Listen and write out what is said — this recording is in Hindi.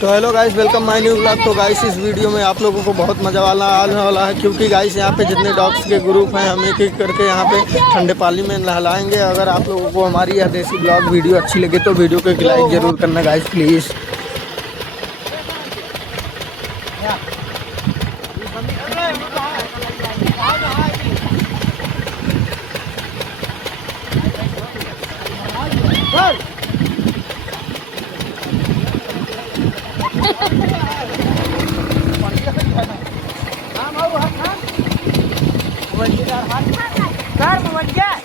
तो hello guys, welcome my new blog. तो गाइस इस वीडियो में आप लोगों को बहुत मज़ा वाला आने वाला है, क्योंकि गाइस यहाँ पे जितने डॉग्स के ग्रुप हैं हम एक एक करके यहाँ पे ठंडे पानी में नहलाएंगे। अगर आप लोगों को हमारी यह देसी ब्लॉग वीडियो अच्छी लगे तो वीडियो को एक लाइक ज़रूर करना guys please. Sir, mau aja.